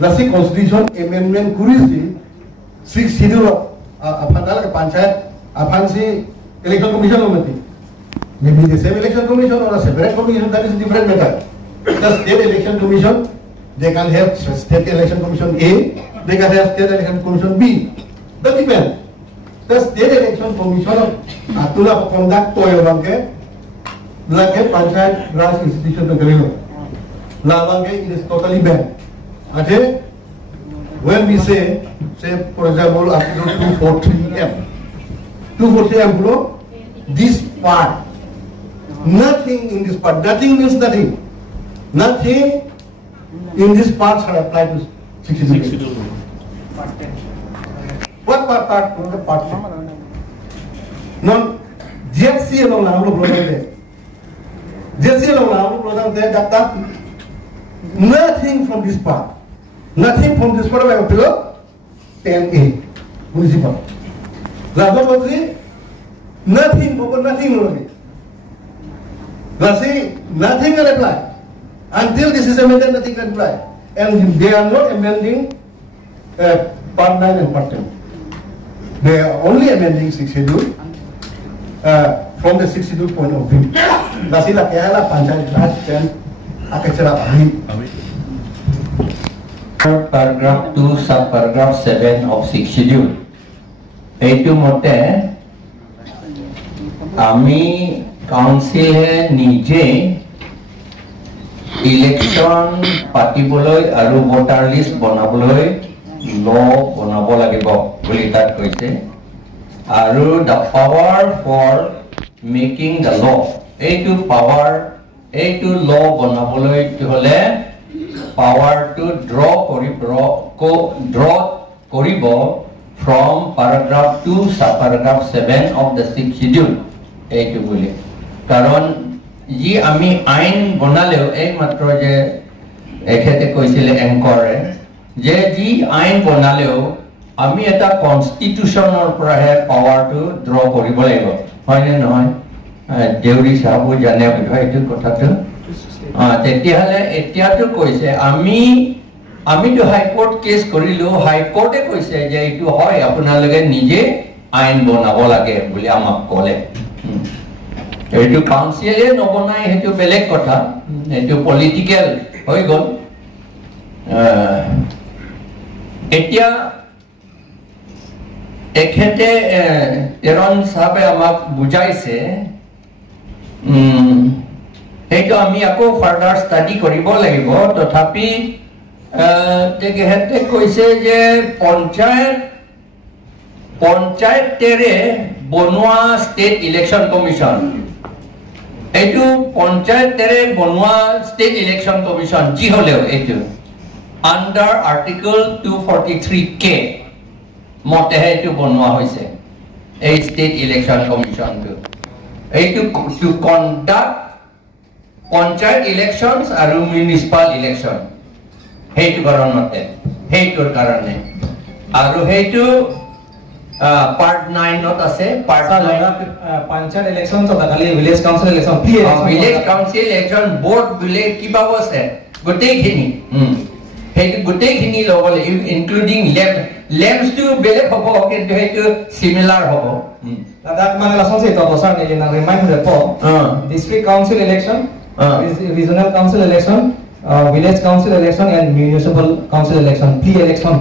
Nasi constitution amendment kurisi 6 schedule apandala ke panchayat apansi election commission omati. Maybe the same election commission or a separate commission, that is a different matter. The state election commission, they can have state election commission A, they can have state election commission B. That depends. The state election commission atula conduct toil banke like a panchayat raj institution to Garino. Labange it is totally banned. Okay? When we say for example, Article 243M, 243M below, this part, nothing in this part, nothing means nothing. Nothing in this part shall apply to 62. What part? Part 3. Non, GSC alone, I will present GSC alone, I will present that nothing from this part. Nothing from this part of below 10A, municipal. Nothing only. Nothing will apply. Until this is amended, nothing can apply. And they are not amending part 9 and part 10. They are only amending 6 schedule from the 6 schedule point of view. Nasila kaya panchayat raj and akachara bhai. Paragraph 2, subparagraph 7 of 6 schedule. Eitu mote ami council nije election patiboloi aru voter list bonaboloi law bonabo lagibo boli tat koise aru the power for making the law eitu power eitu law bonaboloi hole power to draw koribo from paragraph 2 subparagraph 7 of the 6th schedule eitu boli karon ji ami ain bonaleo ei matro je ekhete koisile anchor je ji ain bonaleo ami eta constitution or prahe power to draw koribo laibo hoine noy deuri sabu jane bidhoi etu kotha tu তেতিয়াহলে এতিয়াটো কৈছে আমি তো high court case করিলো হাইকোর্টে কৈছে যে এইটো হয় আপোনালগে নিজে আইন বনাব লাগে বুলি আমাক কলে এইটো কাউন্সিলে নবনাই হেতু বেলেগ কথা এইটো পলিটিক্যাল হৈ গল এতিয়া এখেতে এরন সাহেবে আমাক বুজাইছে এইটো আমি আকৌ ফার্দার স্টাডি কৰিব লাগিব তথাপি তেখেতে কৈছে যে পঞ্চায়তেৰে বনোৱা স্টেট ইলেকশন কমিশন এইটো পঞ্চায়তেৰে বনোৱা স্টেট ইলেকশন কমিশন যি হলেও এইটো আন্ডাৰ আৰ্টিকেল 243K মতে এইটো বনোৱা হৈছে এই স্টেট ইলেকশন কমিশনটো এইটো টু কন্ডাক্ট पंचायत इलेक्शंस और म्युनिसिपल इलेक्शन हेतु कारणते हेतुर कारणे आरो हेतु पार्ट 9 नत আছে पार्ट 9 पंचायत इलेक्शन तो खाली village council election village council election board village किबा আছে গোটেইখিনি হেতু গোটেইখিনি লগলে ইনক্লুডিং লেম্পস টু বেলে হব কিন্তু হেতু সিমিলার হব লাদাক মানে লাসন সে তো বসার নিলে না রিমাইন্ড রে পো district council election regional council election, village council election and municipal council election, pre-election.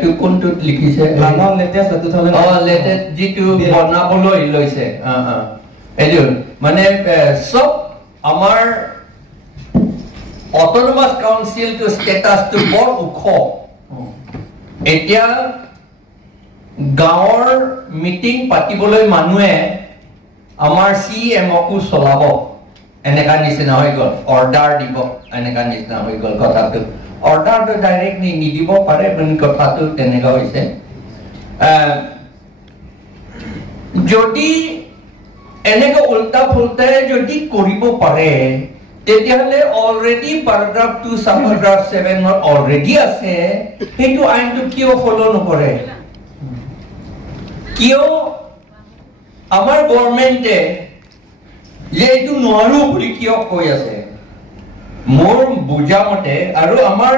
To kontut likhise. Non latest 2000. Latest jitu bonaboloi loise. Edu mane sob amar autonomous council to status to bor ukho. Etia gaor meeting patiboloi manue amar CM ku solabo. এনেকা নিচিনা হৈ গল order দিব এনেকা নিচিনা হৈ গল কথাটো order তো direct নিদিব পাৰে মানে কথাটো তেনেকা হৈছে যদি এনেকা উল্টা ফুলটা যদি কৰিব পাৰে তেতিয়াহলে অলৰেডি প্যাৰাগ্ৰাফ 2 সাবপ্যাৰাগ্ৰাফ 7 ৰ অলৰেডি আছে হেতু আইনটো কিয় ফলো নকৰে কিয় আমাৰ গভৰ্নমেন্টে এইটো নোৱাৰো বুলি কিয় কৈ আছে মোৰ বুজা মতে আৰু আমাৰ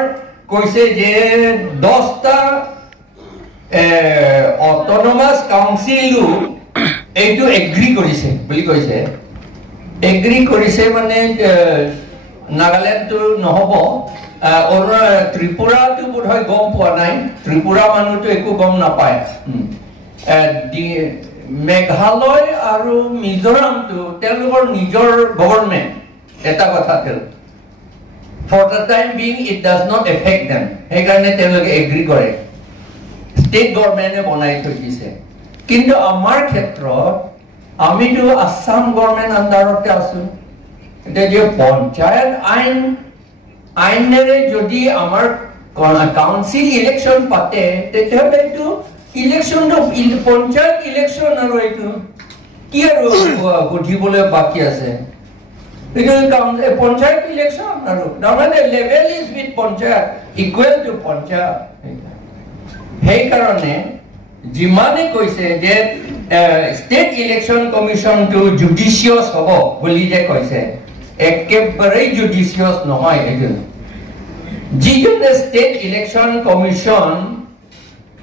কৈছে যে 10টা অটোনমাস কাউন্সিলো এইটো এগ্ৰি কৰিছে বুলি কৈছে এগ্ৰি কৰিছে মানে নাগালেণ্ডটো নহব ত্ৰিপুৰাটো বোধহয় গম পোৱা নাই ত্ৰিপুৰা মানুহটো একো গম নাপায় মেঘালয় আৰু মিজোৰামটো তেওঁলোকৰ নিজৰ গভৰ্ণমেণ্ট এটা কথা for the time being it does not affect them সেইকাৰণে তেওঁলোকে এগ্ৰি কৰে ষ্টেট গভৰ্ণমেণ্টে বনাই থৈ দিছে কিন্তু আমাৰ ক্ষেত্ৰত আমিতো আসাম গভৰ্ণমেণ্ট আণ্ডাৰতে আছো এটা যে পঞ্চায়ত আইনেৰে যদি আমাৰ কাউন্সিল ইলেকশ্যন পাতে তেতিয়াহ'লে এইটো ইলেকশ্যনটো পঞ্চায়ত ইলেকশ্যন আৰু এইটো কি আৰু সুধিবলৈ বাকী আছে পঞ্চায়ত ইলেকশ্যন আৰু তাৰমানে level is with panchayat equal to panchayat সেইকাৰণে যিমানে কৈছে যে ষ্টেট ইলেকশ্যন কমিশ্যনটো জুডিচিয়াছ হ'ব বুলি যে কৈছে একেবাৰে জুডিচিয়াছ নহয় এইটো যিজনে ষ্টেট ইলেকশ্যন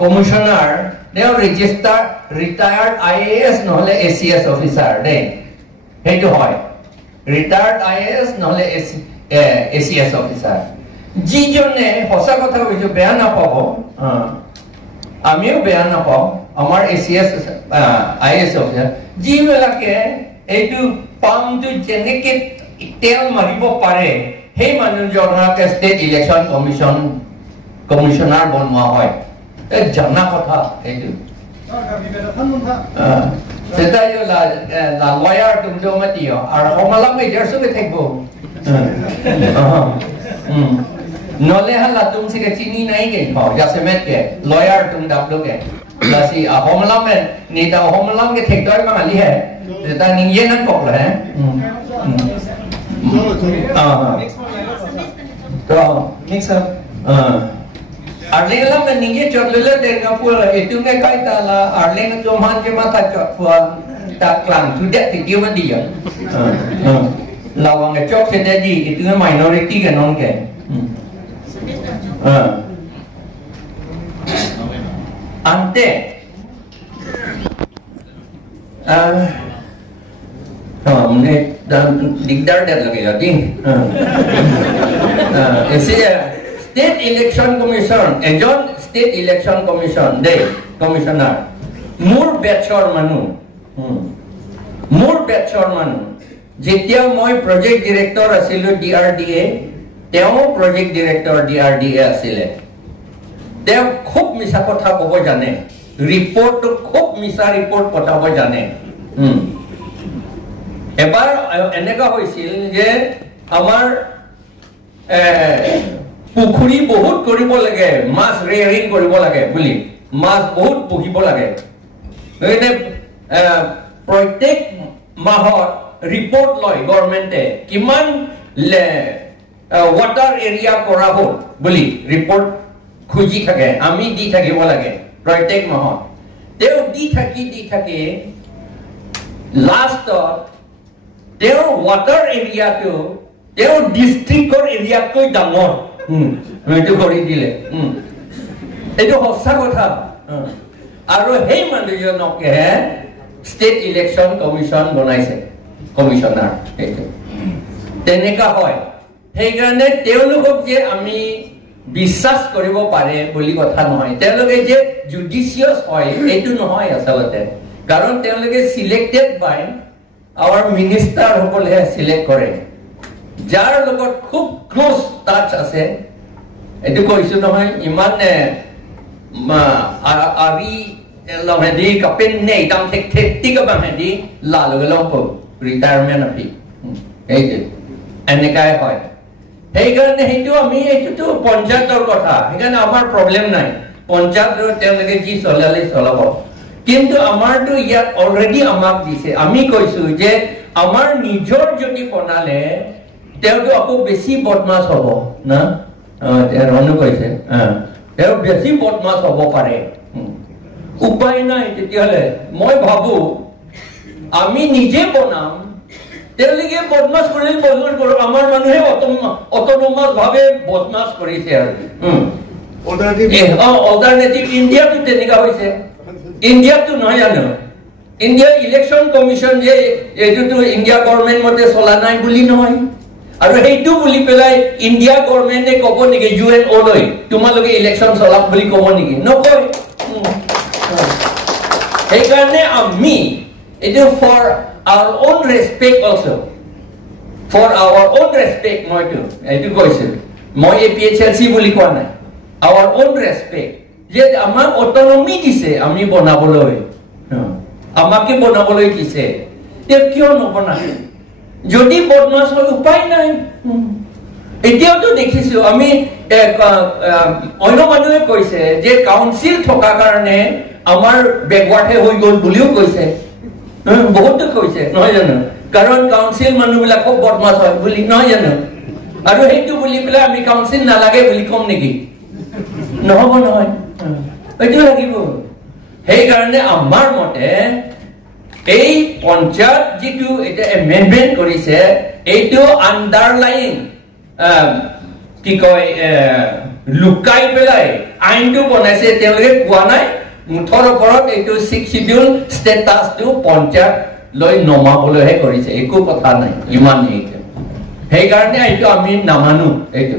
কমিশ্যনাৰ তেওঁ ৰেজিষ্টাৰ ৰিটায়াৰ্ড IAS নহ'লে ACS অফিচাৰ দেই সেইটো হয় ৰিটায়াৰ্ড IAS নহ'লে ACS অফিচাৰ যিজনে সঁচা কথা কৈছো বেয়া নাপাব আমিও বেয়া নাপাওঁ আমাৰ ACS IAS অফিচাৰ যিবিলাকে এইটো পামটো যেনেকে তেল মাৰিব পাৰে সেই মানুহজনকে ষ্টেট ইলেকশ্যন কমিশ্যনাৰ বনোৱা হয় জানা কথা এইটো সেটা yo la lawyer tum do matio ar homalam me jersu ke thekbo nole hala tum se ke chini nai ke pho ya se met ke lawyer tum dap lo ke la si a homalam me ni ta homalam ke thek doi ma ali hai ta ni ye nan kok la hai to mix up Arling lang ningi chorlele denga pula itu ngai kai ta la arling joman je mata chot pua ta klang tu dek ti dia dia lawang chok se jadi itu minority ke non ke ante हमने दिगदार date लगेगा कि इसलिए State Election Commission, ejon State Election Commission, day Commissioner. More batchor manu. More batchor manu. Jetia moi Project Director asilo DRDA, teo Project Director DRDA asile. Teo khub misa kotha kobo jane. Report to khub misa report kotha kobo jane. Ebar eneka hoisil je amar পুখুৰী বহুত কৰিব লাগে মাছ ৰেয়াৰিং কৰিব লাগে বুলি মাছ বহুত পুহিব লাগে মানে প্ৰত্যেক মাহত ৰিপৰ্ট লয় গভৰ্ণমেণ্টে কিমান ৱাটাৰ এৰিয়া কৰা হ'ল বুলি ৰিপৰ্ট খুজি থাকে আমি দি থাকিব লাগে প্ৰত্যেক মাহত তেওঁ দি থাকি লাষ্টত তেওঁৰ ৱাটাৰ এৰিয়াটো তেওঁৰ ডিষ্ট্ৰিক্টৰ এৰিয়াতকৈ ডাঙৰ এইটো কৰি দিলে এইটো সঁচা কথা আৰু সেই মানুহজনকে ষ্টেট ইলেকশ্যন কমিশ্যন বনাইছে কমিশ্যনাৰ এইটো তেনেকা হয় সেইকাৰণে তেওঁলোকক যে আমি বিশ্বাস কৰিব পাৰে বুলি কথা নহয় তেওঁলোকে যে জুডিচিয়াছ হয় এইটো নহয় আচলতে কাৰণ তেওঁলোকে সিলেক্টেড বাই আৱাৰ মিনিষ্টাৰ সকলে সিলেক্ট কৰে যাৰ লগত খুব ক্লোজ টাচ আছে এটো কৈছো নহয় ইমান আৰি লহেদি কাপেন nei dam thek tika bang hedi la lo ko retirement api এইটো এনেকাই হয় সেইকাৰণে সেইটো আমি এইটো পঞ্চায়তৰ কথা সেইকাৰণে আমাৰ প্ৰবলেম নাই পঞ্চায়তৰ তেওঁলোকে যি চলালে চলাব কিন্তু আমাৰটো ইয়াত অলৰেডি আমাক দিছে আমি কৈছো যে আমাৰ নিজৰ যদি বনালে তেওঁটো আকৌ বেছি বদমাছ হ'ব না ৰনু কৈছে তেওঁ বেছি বদমাছ হ'ব পাৰে উপায় নাই তেতিয়াহ'লে মই ভাবো আমি নিজে বনাম তেওঁলোকে বদমাছ কৰিল বদমাছ কৰক আমাৰ মানুহে অট'নমাছ ভাৱে বদমাছ কৰিছে আৰু অল্টাৰনেটিভ ইণ্ডিয়াটো তেনেকুৱা হৈছে ইণ্ডিয়াটো নহয় জানো ইণ্ডিয়াৰ ইলেকশ্যন কমিশ্যন যে এইটোতো ইণ্ডিয়া গভৰ্ণমেণ্ট মতে চলা নাই বুলি নহয় আৰু সেইটো বুলি পেলাই ইণ্ডিয়া গভৰ্ণমেণ্টে ক'ব নেকি UNO লৈ তোমালোকে ইলেকশ্যন চলাওক বুলি ক'ব নেকি নকয় সেইকাৰণে আমি এইটো for our own respect also for our own respect মইতো এইটো কৈছিল মই APHLC বুলি কোৱা নাই our own respect যে আমাক অটনমি দিছে আমি বনাবলৈ আমাকে বনাবলৈ দিছে তে কিয় নবনায় যদি বদমাছ হয় উপায় নাই এতিয়াওতো দেখিছো আমি অন্য মানুহে কৈছে যে কাউন্সিল থকা কাৰণে আমাৰ বেকৱাৰ্ড হৈ গ'ল বুলিও কৈছে বহুত কৈছে নহয় জানো কাৰণ কাউন্সিল মানুহবিলাক খুব বদমাছ হয় বুলি নহয় জানো আৰু সেইটো বুলি পেলাই আমি কাউন্সিল নালাগে বুলি কম নেকি নহ'ব নহয় এইটো লাগিব সেইকাৰণে আমাৰ মতে এই পঞ্চায়ত যিটো এটা এমেণ্ডমেণ্ট কৰিছে এইটো আণ্ডাৰলাইন কি কয় লুকাই পেলাই আইনটো বনাইছে তেওঁলোকে কোৱা নাই মুঠৰ ওপৰত এইটো 6 শিডিউল ষ্টেটাছটো পঞ্চায়ত লৈ নমাবলৈহে কৰিছে একো কথা নাই ইমানেই সেইকাৰণে এইটো আমি নামানো এইটো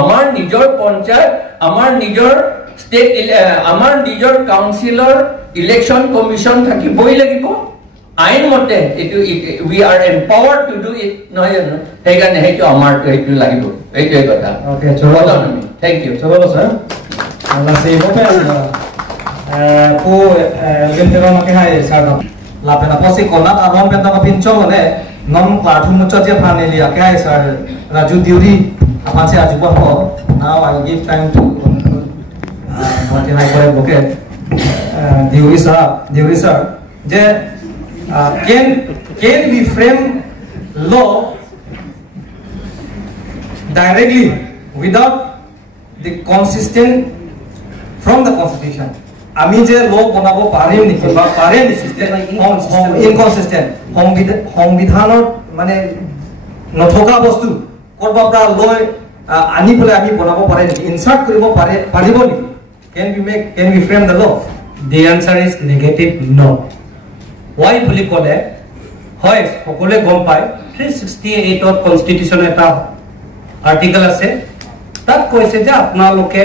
আমাৰ নিজৰ পঞ্চায়ত আমাৰ নিজৰ ষ্টেট আমাৰ নিজৰ কাউন্সিলৰ ইলেকশ্যন কমিশ্যন থাকিবই লাগিব আইন মতে এইটো we are empowered to do it নহয় জানো সেইকাৰণে সেইটো আমাৰ এইটো লাগিব এইটোৱে কথা থেংক ইউ চলো স্যার আমরা সেই মতে po lentera make hai sarna la pena posi kona ta rom penta ka pincho ne nom plathu mucho je phane liya ke hai sir Raju Diuri apan se aju ho now I will give time to what I call advocate Diuri sir je can we frame law directly without the consistent from the constitution আমি যে ল বনাব পাৰিম নেকি বা পাৰে inconsistent সংবিধানৰ মানে নথকা বস্তু কৰবা পৰা লৈ আনি পেলাই আমি বনাব পাৰে নেকি ইনসাৰ্ট কৰিব পাৰিব নেকি can we frame the law the answer is negative no why বুলি ক'লে হয় সকলোৱে গম পায় 368 ত কনস্টিটিউশন এটা আৰ্টিকেল আছে তাত কৈছে যে আপোনালোকে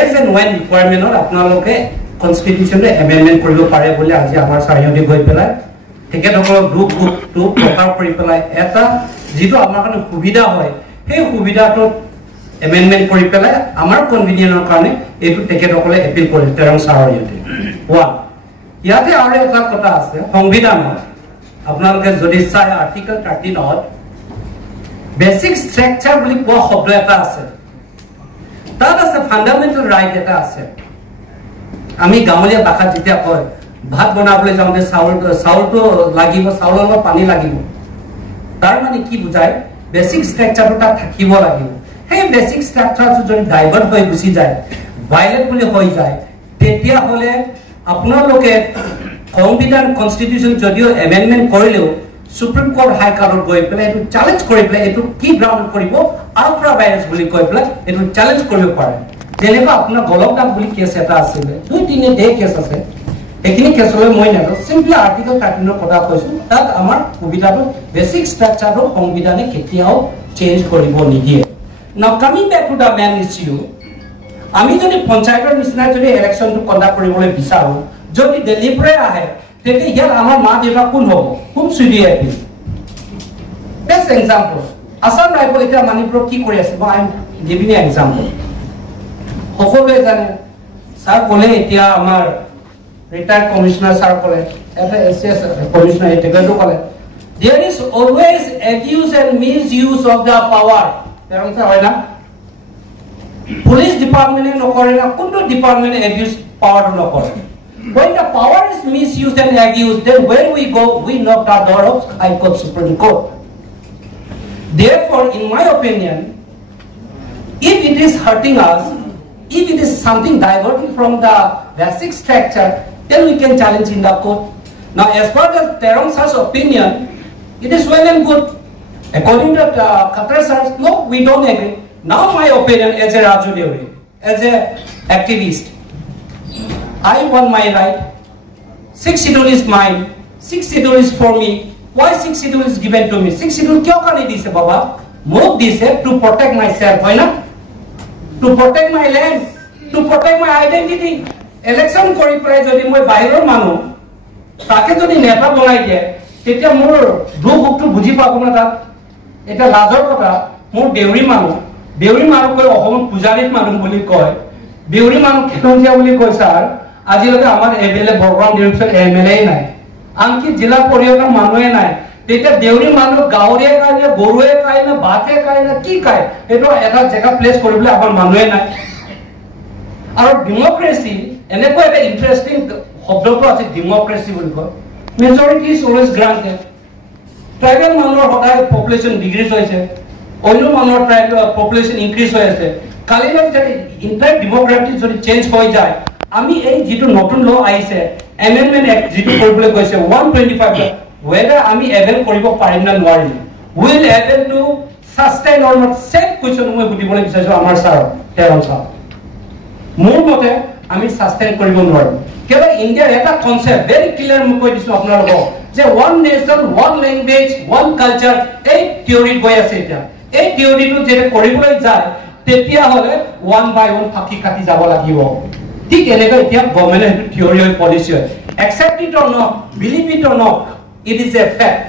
as and when requirement or আপোনালোকে constitution ৰে amendment কৰিব পাৰে বুলি আজি আমাৰ চাৰিওদি গৈ পেলাই তেখেতসকলৰ গ্ৰুপ টু প্ৰকাশ কৰি পেলাই এটা যিটো আমাৰ কাৰণে সুবিধা হয় সেই সুবিধাটো amendment কৰি পেলাই আমাৰ কনভিনিয়েন্সৰ কাৰণে এইটো তেখেতসকলে এপিল কৰে তেৰং সাৰৰ ইয়াতে আৰু এটা কথা আছে সংবিধানত আপোনালোকে যদি চাই আৰ্টিকেল 13 বেসিক স্ট্ৰাকচাৰ বুলি কোৱা শব্দ এটা আছে তাত আছে ফান্ডামেন্টাল ৰাইট এটা আছে আমি গাঁৱলীয়া ভাষাত যেতিয়া কয় ভাত বনাবলৈ যাওঁতে চাউলটো লাগিব চাউলৰ লগত পানী লাগিব তাৰ মানে কি বুজায় বেসিক স্ট্ৰাকচাৰটো তাত থাকিব লাগিব সেই বেসিক স্ট্ৰাকচাৰটো যদি ডাইভাৰ্ট হৈ গুচি যায় ভাইলেট বুলি হৈ যায় তেতিয়া হলে আপোনালোকে সংবিধান কনস্টিটিউশন যদিও এমেন্ডমেন্ট কৰিলেও সুপ্ৰিম কোৰ্ট হাই কোৰ্টত গৈ পেলাই এটো চ্যালেঞ্জ কৰি পেলাই এটো কি গ্ৰাউণ্ড কৰিব আল্ট্ৰা ভাইৰাছ বুলি কৈ পেলাই এটো চ্যালেঞ্জ কৰিব পাৰে যেনেকৈ আপোনাৰ গলকদাস বুলি কেছ এটা আছিল 2-3 ডে কেছ আছে এখিনি কেছলৈ মই না সিম্পলি আৰ্টিকেল 13 ৰ কথা কৈছো তাত আমাৰ সুবিধাটো বেসিক স্ট্ৰাকচাৰটো সংবিধানে কেতিয়াও চেঞ্জ কৰিব নিদিয়ে নাও coming back to the main issue আমি যদি পঞ্চায়তৰ নিচিনা যদি ইলেকশ্যনটো কণ্ডাক্ট কৰিবলৈ বিচাৰো যদি দিল্লীৰ আহে তেতিয়া ইয়াৰ আমাৰ মা দেউতা কোন হ'ব কোন সুধি আহিব বেস্ট এক্সাম্পল আসাম ৰাইফল এতিয়া মণিপুৰ কি কৰি আছে মই গিভিং এ এক্সাম্পল সকলোৱে জানে স্যাৰ ক'লে এতিয়া আমাৰ ৰিটায়াৰ্ড কমিশনাৰ স্যাৰ ক'লে এটা এসএস কমিশনাৰ এটেকাটো ক'লে there is always abuse and misuse of the power তেৰং স্যাৰ হয় না পুলিশ ডিপাৰ্টমেন্টে নকৰে না কোনটো ডিপাৰ্টমেন্টে abuse power নকৰে when the power is misused and abused then where we go we knock the door of High Court Supreme Court therefore in my opinion if it is hurting us if it is something diverting from the basic structure then we can challenge in the court now as per the Terong sir's opinion It is well and good. According to Khatri sir, no, we don't agree. Now my opinion as a Raju Deori, as a activist, I want my right. 6 schedule is mine. 6 schedule is for me. Why 6 schedule is given to me? 6 schedule kyo kani dise baba? Mok dise to protect myself, why not? To protect my land, to protect my identity. Election kori pray jodi moi bahiror manu, take jodi neta banai die, tetia mor dukh to buji pabo na ta. Eta lajor kotha, mor Deori manu koi ohom pujarit manu boli koi. Deori manu khelonjia boli koi sir. আজিলৈকে আমাৰ MLA বৰগ্ৰাম division MLA নাই আনকি জিলা পৰিষদৰ মানুহে নাই তেতিয়া দেউৰী মানুহ গাঁৱৰীয়া কাইলে গৰুৱে কাইলে বাতে কাইলে কি কাই এটো এটা জায়গা প্লেস কৰিবলৈ আমাৰ মানুহে নাই আৰু ডেমোক্ৰেসি এনেকৈ এটা ইন্টাৰেষ্টিং শব্দটো আছে ডেমোক্ৰেসি বুলি কয় মেজৰিটি ইজ অলৱেজ গ্ৰান্টেড ট্ৰাইবেল মানুহৰ সদায় পপুলেশন ডিক্ৰিজ হৈছে অন্য মানুহৰ ট্ৰাইবেল পপুলেশন ইনক্ৰিজ হৈ আছে কালিলৈ যদি ইন্টাৰ ডেমোক্ৰেটিক যদি চেঞ্জ হৈ যায় আমি এই যেটো নতুন ল আইছে এমেন্ডমেন্ট এক্ট যেটো কৰিবলৈ কৈছে 125 whether আমি এভেল কৰিব পাৰিম না নোৱাৰিম will able to sustain or not set question মই বুজিবলৈ বিচাৰিছো আমাৰ স্যাৰ তেৰণ স্যাৰ মোৰ মতে আমি সাস্টেইন কৰিব নোৱাৰিম কেৱল ইণ্ডিয়াৰ এটা কনসেপ্ট ভেৰি ক্লিয়াৰ মই কৈ দিছো আপোনালোকক যে one nation one language one culture এই থিওৰি গৈ আছে এতিয়া এই থিওৰিটো যেটা কৰিবলৈ যায় তেতিয়া হলে ওয়ান বাই ওয়ান ফাকি কাটি যাব লাগিব ঠিক এনেকৈ এতিয়া গভৰ্ণমেণ্টে থিওৰি হয় পলিচি হয় accept it or not believe it or not it is a fact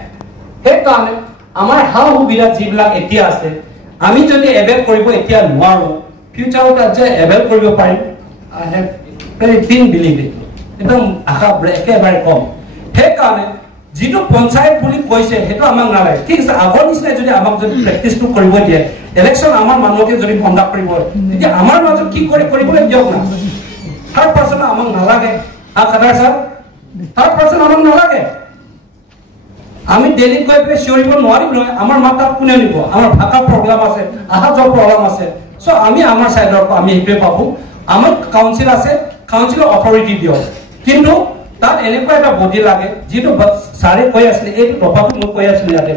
এই কাৰণে আমাৰ হাও সুবিধা যিবিলাক এতিয়া আছে আমি যদি এভেল কৰিব এতিয়া নোৱাৰো ফিউচাৰত যে এভেল কৰিব পাৰিম I have very thin belief it একদম আশা একেবাৰে কম সেই কাৰণে যেটো পঞ্চায়ত বুলি কৈছে হেতু আমাক নালাগে ঠিক আছে আগৰ নিচিনা যদি আমাক যদি প্ৰেক্টিছটো কৰিব দিয়ে ইলেকশ্যন আমাৰ মানুহকে যদি কণ্ডাক্ট কৰিব তেতিয়া আমাৰ মাজত কি কৰিবলৈ দিয়ক না থাৰ্ড পাৰ্সন আমাক নালাগে আকাদাৰ স্যাৰ থাৰ্ড পাৰ্সন আমাক নালাগে আমি দিল্লীত গৈ পে চিঞৰিব নোৱাৰিম নহয় আমাৰ মাতাত কোনে নিব আমাৰ ভাষা প্ৰব্লেম আছে আহা যোৱা প্ৰব্লেম আছে সো আমি আমাৰ সাইডৰ আমি এপে পাবো আমাৰ কাউন্সিল আছে কাউন্সিলৰ অথৰিটি দিও কিন্তু তাত এনেকুৱা এটা বডি লাগে যেটো সাৰে কৈ আছিল এই টপাটো মই কৈ আছিল ইয়াতে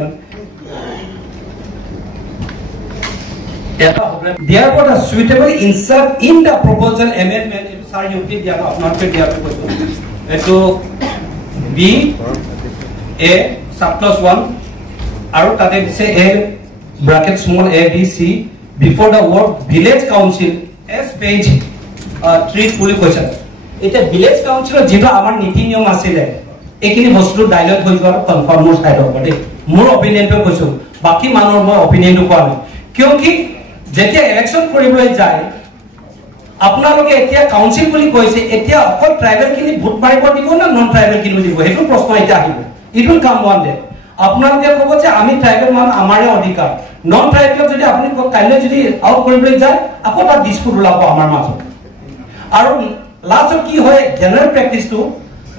therefore the suitable insert in the proposal amendment it sir you did dia not pe dia ko eto b a sub clause 1 aru tate dise a bracket small a b c before the word village council as page 3 fully question eta village council যেটা আমার নীতি নিয়ম আছিলে এখিনি বস্তু dialog হৈ যোৱাৰ confirm মোৰ সাইড হবে মোৰ অপিনিয়নটো কৈছো বাকি মানুহৰ মই অপিনিয়নটো কোৱা নাই কিয়কি যেতিয়া ইলেকশন কৰিবলৈ যায় আপোনালোকে এতিয়া কাউন্সিল বুলি কৈছে এতিয়া অকল ট্ৰাইবেল কিনি ভোট মাৰিব দিব না নন ট্ৰাইবেল কিনি দিব হেতু প্ৰশ্ন এটা আহিব it will come one day আপোনালোকে ক'ব যে আমি ট্ৰাইবেল মান আমাৰে অধিকাৰ নন ট্ৰাইবেল যদি আপুনি কাইলে যদি আউট কৰিবলৈ যায় আকৌ তাৰ ডিসপুট ওলাব আমাৰ মাজত আৰু লাষ্ট কি হয় জেনাৰেল প্ৰেক্টিছটো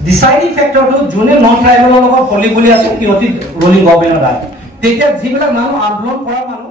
ডিসাইডিং ফ্যাক্টৰটো যোনে নন ট্ৰাইবেলৰ লগত হলি বুলি আছে কিয়তি ৰুলিং গভৰ্ণমেণ্টৰ তেতিয়া যিবিলাক মানুহ আন্দোলন কৰা মানুহ